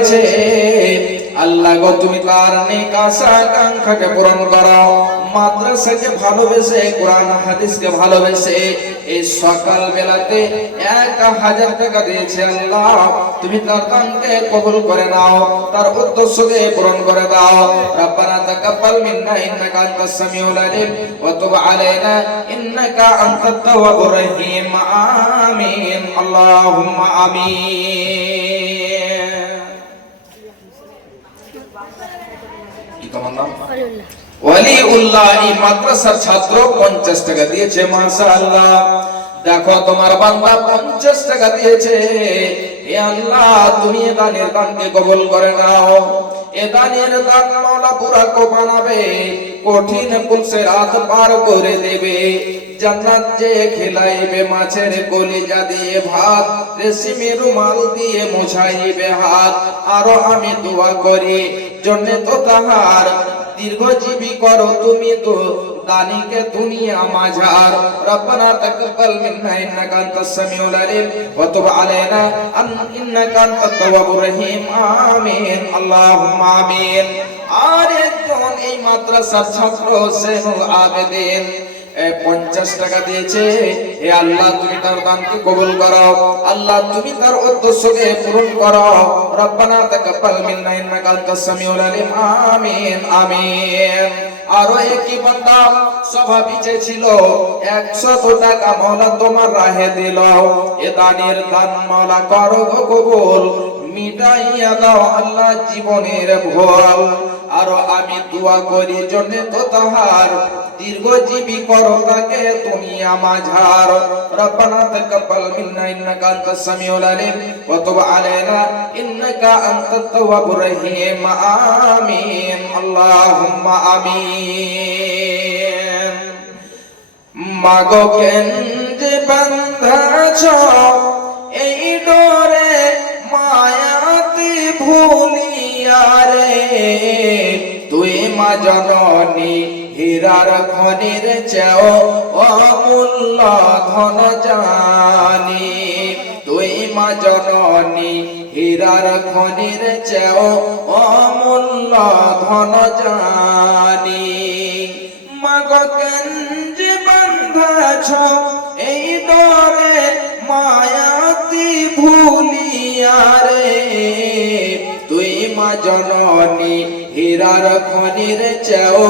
দিয়েছে আল্লাহ গো, তুমি তার নেক আশা আকাঙ্ক্ষাকে পূরণ করো। মাদ্রাসাকে ভালোবেসে, কোরআন হাদিসকে ভালোবেসে এই সকাল বেলাতে এক হাজার টাকা দিয়েছে আল্লাহ। তুমি তার কবুল করে নাও, তার উদ্দেশ্যকে পূরণ করে দাও। রব্বানা তাকাব্বাল মিন্না, ইন্নাকা আনতাস সামিউল আলিম, ওয়া তুব আলাইনা, ইন্নাকা আনতাত তাওয়াবুর রহিম। আমিন, আল্লাহুম্মা আমিন কি তোমার নাম ওয়ালিউল্লাহ এই মাদ্রাসার ছাত্র 50 টাকা দিয়েছে মাশাআল্লাহ। দেখো তোমার বান্দা 50 টাকা দিয়েছে। এ আল্লাহ তুমি দানের দানকে কবল করে নাও। এ দানের দান মাওলা বানাবে, কঠিন পুলসে রাত পার করে দেবে। জান্নাত যে খেলাইবে মাছের কলিজা দিয়ে ভাত, রেশমি রুমাল দিয়ে মোছাইবে হাত। আরও আমি দোয়া করি, জন্যে তো তাহার দীর্ঘজীবী করো তুমি তো, দানিকে দুনিয়া মাঝার রব্বানা তাকাব্বাল মিন্না ইন্নাকা আনতাস সামিউল আলিম, ওয়া তুব আলাইনা আন, ইন্নাকা আনতাত তাওয়াবুর রহিম। আমিন, আল্লাহুম্মা আমিন। আর একজন এই মাদ্রাসার ছাত্র সেনুল আবেদিন। এ পঞ্চাশ টাকা দিয়েছে। হে আল্লাহ, তুমি তার দানকে কবুল করো আল্লাহ, তুমি তার উদ্দেশ্যকে পূরণ করো রব্বানা তাকাব্বাল মিন্না ইন্নাকা আনতাস সামিউল আলিম। আমিন আমিন। আরও একই বান্দা সভা পিছে ছিল একশত টাকা মৌলা তোমার রাহে দিল। এ দানের দান মৌলা করো কবুল। মিটাইয়া দাও আল্লাহ জীবনের ভোল আরও আমি দোয়া করি জন্য তো তাহার। দীর্ঘজীবী করো তাকে তুমি আমাঝার রব্বানা তাকাব্বাল মিন্না ইন্নাকা আনতাস সামিউল আলিম। ওয়া তুব আলাইনা ইন্নাকা আনতাত তাওয়াবুর রহিম। আমিন। আল্লাহুম্মা আমিন। মাগো কেন যে বান্ধাছ ভুলিয়া রে, তুই মা জননী, হীরার খনির চেও অমূল্য ধন জানি। তুই মা জননী, হীরার খনির চেও অমূল্য ধন জানি। মাগ কেঞ্জি বান্ধাছ এই ডরে মায়াতি ভুলিয়া মা জননী, হীরার খনির চেও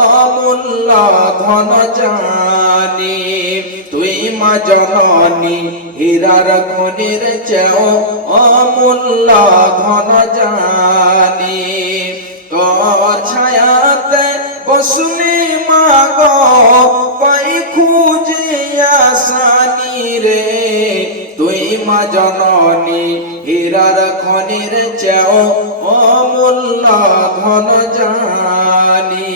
অমূল্য ধন জানি। তুই মা জননী, হীরার খনির চেও অমূল্য ধন জানি। তোর ছায়াতে বসুনি মাগ পাই খুঁজে আসানি রে। মা জননী, হীরার খনির চেও অমূল্য ধন জানি।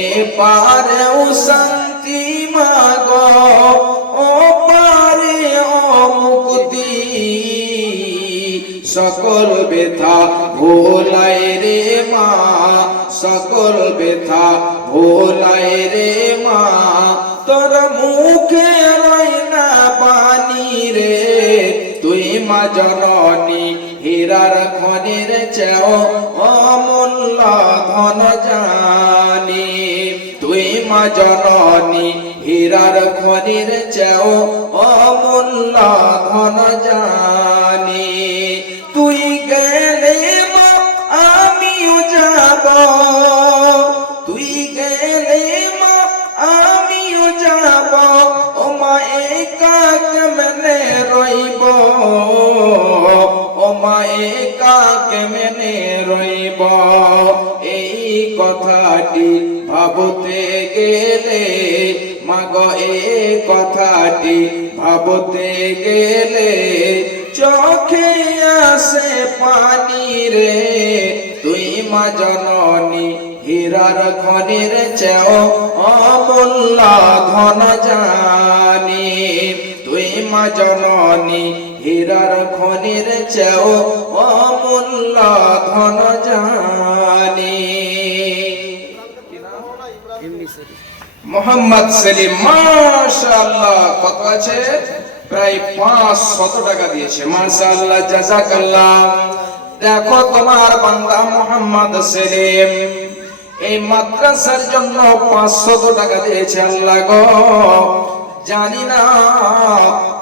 এ পারেও শান্তি মাগ, ও পারে অমুক্তি। সকল ব্যথা ভোলাই রে মা, সকল ব্যথা ভোলাই রে মা। তোর মুখে পানি রে, তুই মা জননী, হীরার খনির চেও অমূল্য ধন জানি। তুই মা জননী, হীরার খনির চেও অমূল্য ধন জানি। তুই গেলে আমিও যাব। তুই গেলে ভাবতে গেলে, মাগ এই কথাটি ভাবতে গেলে, চোখে আসে পানি রে। তুই মা জননী, হীরার খনির চেও অমূল্য ধন জানি। তুই মা জননী, হীরার খনির চেও অমূল্য ধন জানি। মোহাম্মদ সেলিম, মাশাআল্লাহ, কত আছে? প্রায় পাঁচ শত টাকা দিয়েছে, মাশাআল্লাহ, জাজাকাল্লাহ। দেখো তোমার বান্দা মোহাম্মদ সেলিম, এই মাদ্রাসার জন্য পাঁচশত টাকা দিয়েছে, আল্লাহ গো। জানি না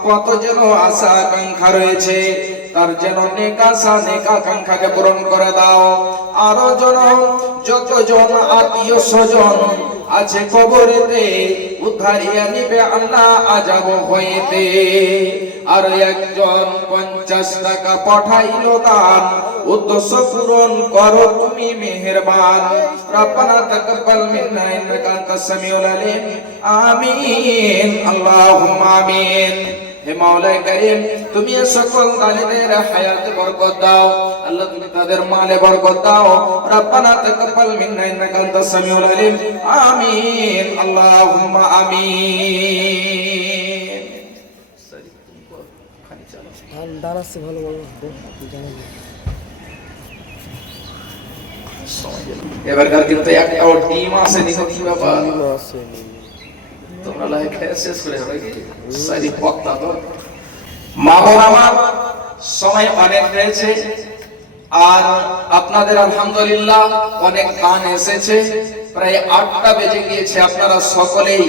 কত যেন আশা আকাঙ্ক্ষা রয়েছে। তার যেন নেকাশা নেকাকাঙ্ক্ষাকে পূরণ করে দাও। আরও জন, যতজন আত্মীয় স্বজন আছে কবরেতে উদ্ধারিয়া নিবে আল্লাহ আজাব হইতে। আর একজন পঞ্চাশ টাকা পাঠাইল দান, উদ্দেশ্য পূরণ করো তুমি মেহেরবান। রব্বানা তাকাব্বাল মিন্না ইন্নাকা সামিউল আলিম। আমিন, আল্লাহুম্মা আমিন। হে মাওলাই করিম তুমি সকল দালিদের হায়াতে বরকত দাও। আল্লাহ তুমি তাদের মালে বরকত দাও। রব্বানা তাকাব্বাল মিন্না ইন্নাকা আনতাস সামিউল আলিম। আমিন আল্লাহুম্মা আমিন। ধান দাঁড়াচ্ছে ভালো ভালো। এবারকার কিন্তু একটাও ডিম আসেনি কি ব্যাপার। তোমরা শেষ করে কি সারি তো। সময় অনেক রয়েছে, আর আপনাদের আলহামদুলিল্লাহ অনেক গান এসেছে। প্রায় আটটা বেজে গিয়েছে, আপনারা সকলেই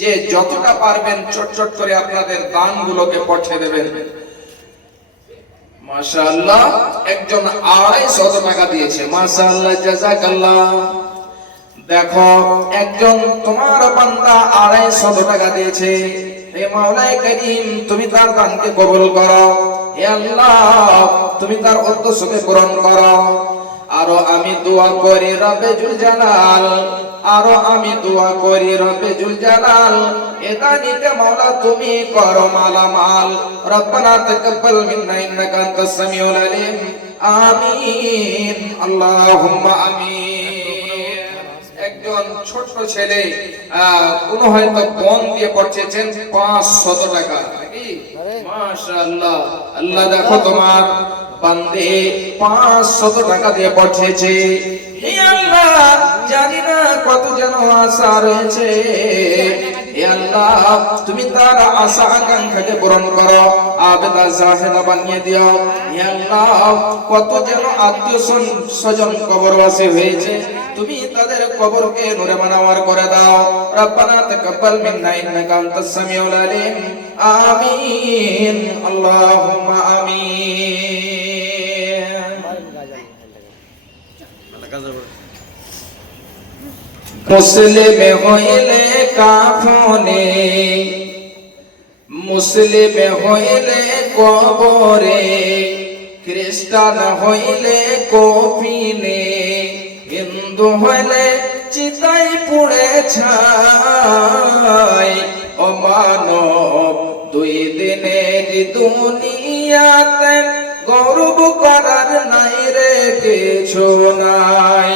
যে যতটা পারবেন চট চট করে আপনাদের গানগুলোকে পঠিয়ে দেবেন। মাশাআল্লাহ, একজন আড়াইশত টাকা দিয়েছে। মাশাআল্লাহ, জাযাকাল্লাহ। দেখো, একজন তোমার বান্দা আড়াই শত টাকা দিয়েছে। হে মাওলাই করিম, তুমি তার দানকে কবুল করো। হে আল্লাহ, তুমি তার উদ্দেশ্যকে পূরণ করো। আরও আমি দোয়া করি রবে জুল জালাল, আরও আমি দোয়া করি রবে জুল জালাল। এটা নিতে মাওলা, তুমি করো মালামাল। রব্বানা তাকাব্বাল মিন্না ইন্নাকা আনতাস সামিউল আলিম। আমিন, আল্লাহুম্মা আমিন। একজন ছোট ছেলে কোনো হয়তো বন দিয়ে পড়ছেন পাঁচ শত টাকা। নাকি? মাশাআল্লাহ। আল্লাহ দেখো তোমার বান্দে পাঁচ শত টাকা দিয়ে পড়ছেছে। হে আল্লাহ জানি না কত যেন আশা রয়েছে। হে আল্লাহ তুমি তার আশা আকাঙ্ক্ষাকে পূরণ করো। আবেদা জাহেদা বানিয়ে দিও। হে আল্লাহ কত যেন আত্মীয় স্বজন কবরবাসী হয়েছে তুমি তাদের কবরকে নূরে মানাওয়ার করে দাও। রব্বানা তাকাব্বাল মিন্না ইন্নাকা আনতাস সামিউল আলিম। আমিন। আল্লাহুম্মা আমিন। মুসলিম হইলে কাফনে মুসলিম হইলে কবরে, খ্রিস্টান হইলে কফিনে, হিন্দু হইলে চিতাই পুড়ে ছাই। ও মানব দুই দিনের দুনিয়াতে গৌরব করার নাই রে কিছু নাই।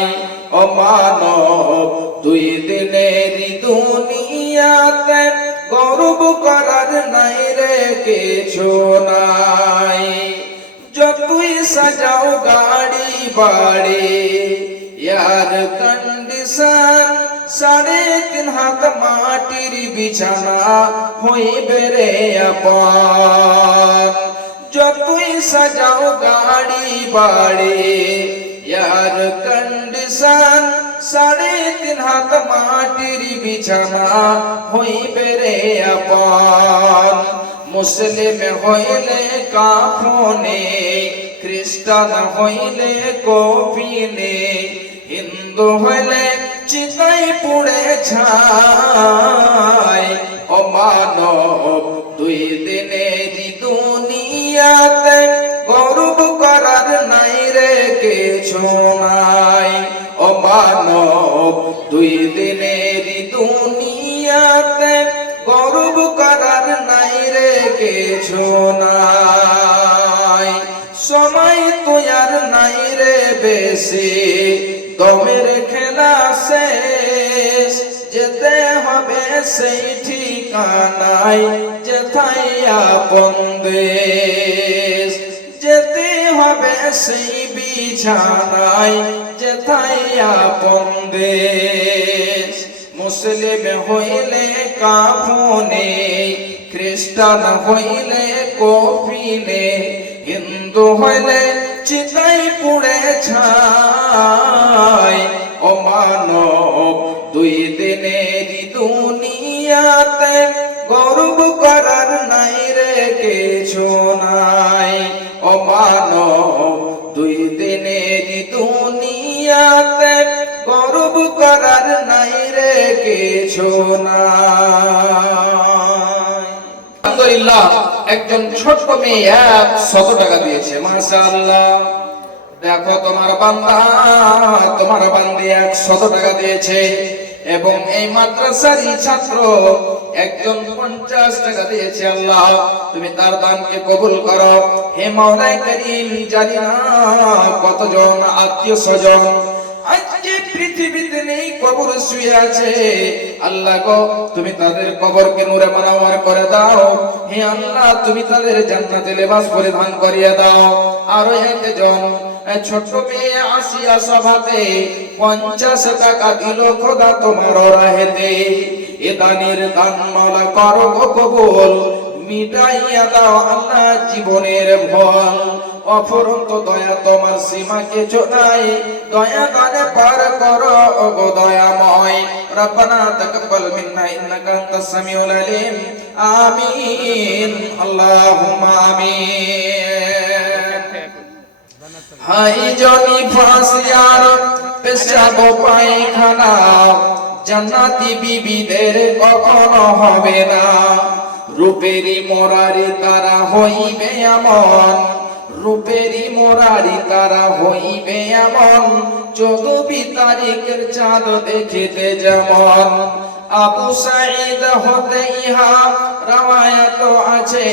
ও মানব দুই দিনের দুনিয়াতে গৌরব করার নাই রে কিছু নাই। যতই সাজাও গাড়ি, বাড়ি, ইয়ার কন্ডিশন সাড়ে তিন হাত মাটির বিছানা হইবে রে আপন। যতই সাজাও গাড়ি, বাড়ি, ইয়ার কন্ডিশন সাড়ে তিন হাত মাটির বিছানা হইবে রে আপন মুসলিম হইলে কাফনে খ্রিস্টান হইলে কফিনে হিন্দু হইলে চিতাই পুড়ে ছাই মানব, দুই দিনের দুনিয়াতে গৌরব করার নাই রে কিছু নাই। সময় তো আর নাই রে বেশি দমের খেলা শেষ। যেতে হবে সেই ঠিকানায়, যেথায় আপন দেশ। যেতে হবে সেই বিছানায় যেথায় মুসলিম হইলে কাফনে, খ্রিস্টান হইলে কফিনে, হিন্দু হইলে চিতাই পুড়ে ছাই। একজন ছোট্ট মেয়ে এক শত টাকা দিয়েছে, মাশাআল্লাহ। দেখো তোমার বান্দা, তোমার বান্দি এক শত টাকা দিয়েছে। এবং এই মাদ্রাসারই ছাত্র একজন পঞ্চাশ টাকা দিয়েছে, আল্লাহ। তুমি তার দানকে কবুল করো। হে মাওলাই জানি না কতজন আত্মীয় স্বজন। আজকে পৃথিবীতে নেই কবর শুয়ে আছে। আল্লাহ গো, তুমি তাদের কবরকে নূরে মানাওয়ার করে দাও। হে আল্লাহ, তুমি তাদের জান্নাতে লেবাস পরিধান করিয়ে দাও। আরও একজন ছোট্ট মেয়ে আসিয়া সভাতে পঞ্চাশ টাকা দিল খোদা তোমার রাহেতে। এ দানের দান মালা করো কবুল, মিটাইয়া দাও আল্লাহ জীবনের ভল। অফরন্ত দয়া, তোমার সীমা সীমাকে চোনাই দয়া দানে পার করো গো দয়াময়। রব্বানা তাকাব্বাল মিন্না ইন্নাকা আনতাস সামিউল আলিম। আমিন, আল্লাহুম্মা আমিন। হাই জনি ফাঁসিয়ার পেশাব পায়খানা, জান্নাতি বিবিদের কখনো হবে না। রূপেরি মোরারি তারা হইবে এমন রূপেরি মোরারি তারা হইবে এমন। চৌদ্দবি তারিখের চাঁদ দেখিতে যেমন। আবু সাঈদ হতে ইহা রাওয়ায়াত আছে।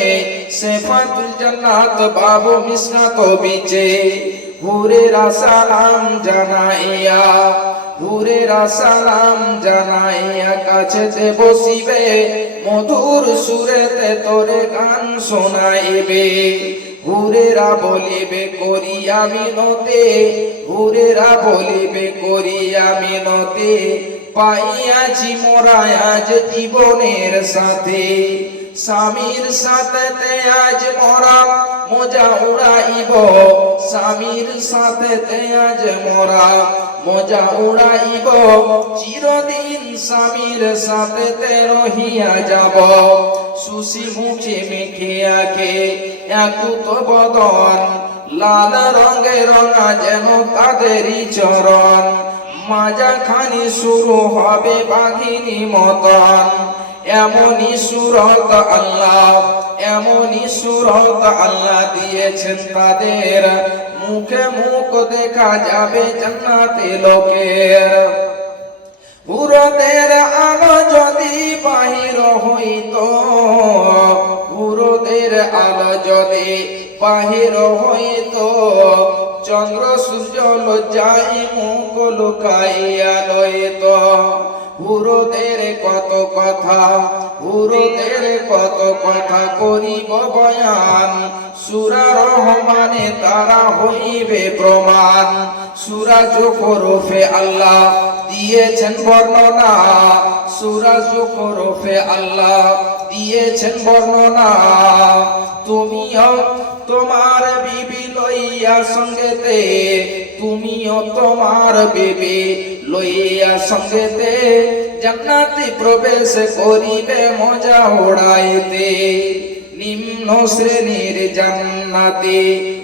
সেফাতুল জান্নাত, বাবু মিসনাত বিচে হুরেরা সালাম জানাইয়া, হুরেরা সালাম জানাইয়া কাছেতে বসিবে। মধুর সুরেতে তোরে গান শোনাইবে। হুরেরা বলিবে করিয়া মিনতে হুরেরা বলিবে করিয়া মিনতে পাইয়াছি মোরা আজ জীবনের সাথে, স্বামীর সাথে আজ মোরা মজা উড়াইব। স্বামীর সাথে আজ মোরা মজা উড়াইব। চিরদিন স্বামীর সাথে রহিয়া যাব। সুশি মুখে মেখে আগে একুত বদন, লাল রঙে রঙা যেন তাদেরই চরণ। মাজাখানি শুরু হবে বাঘিনী মতন। এমনই সুরত আল্লাহ, এমনই সুরত আল্লাহ দিয়েছেন তাদের। মুখে মুখ দেখা যাবে জান্নাতে লোকের। পুরোদের আলো যদি বাহির হইত পুরোদের আলো যদি বাহির হইত, চন্দ্র সূর্য লজ্জাই মুখ লুকাইয়া লইত। পুরোদের কত কথা পুরোদের কত কথা করিব বয়ান। সুরা রহমানে তারা হইবে প্রমাণ। সুরা জোকরফে আল্লাহ দিয়েছেন বর্ণনা। সুরা জোকরফে আল্লাহ দিয়েছেন বর্ণনা। তুমিও তোমার বিবি লইয়া সঙ্গেতে তুমিও তোমার বিবি লইয়া সঙ্গেতে, জান্নাতে প্রবেশ করিবে, মজা ওড়াইতে। নিম্ন শ্রেণির জান্নাতে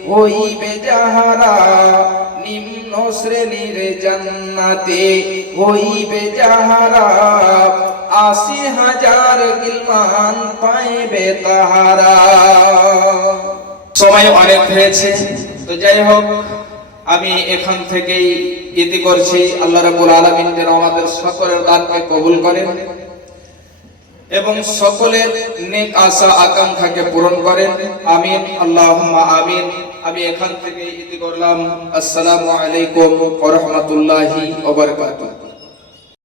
হইবে যাহারা, নিম্ন শ্রেণির জান্নাতে হইবে যাহারা। আশি হাজার গিলমান পাইবে তাহারা। সময় অনেক হয়েছে, তো যাই হোক। আমি এখান থেকেই ইতি করছি। আল্লাহ রাবুল আলমিন যেন আমাদের সকলের দানকে কবুল করেন এবং সকলের নেক আশা, আকাঙ্ক্ষাকে পূরণ করেন। আমিন আল্লাহ আমিন। আমি এখান থেকে ইতি করলাম। আসসালামু আলাইকুম ওরহমতুল্লাহি রাহমাতুল্লাহি ওয়া বারাকাতুহু।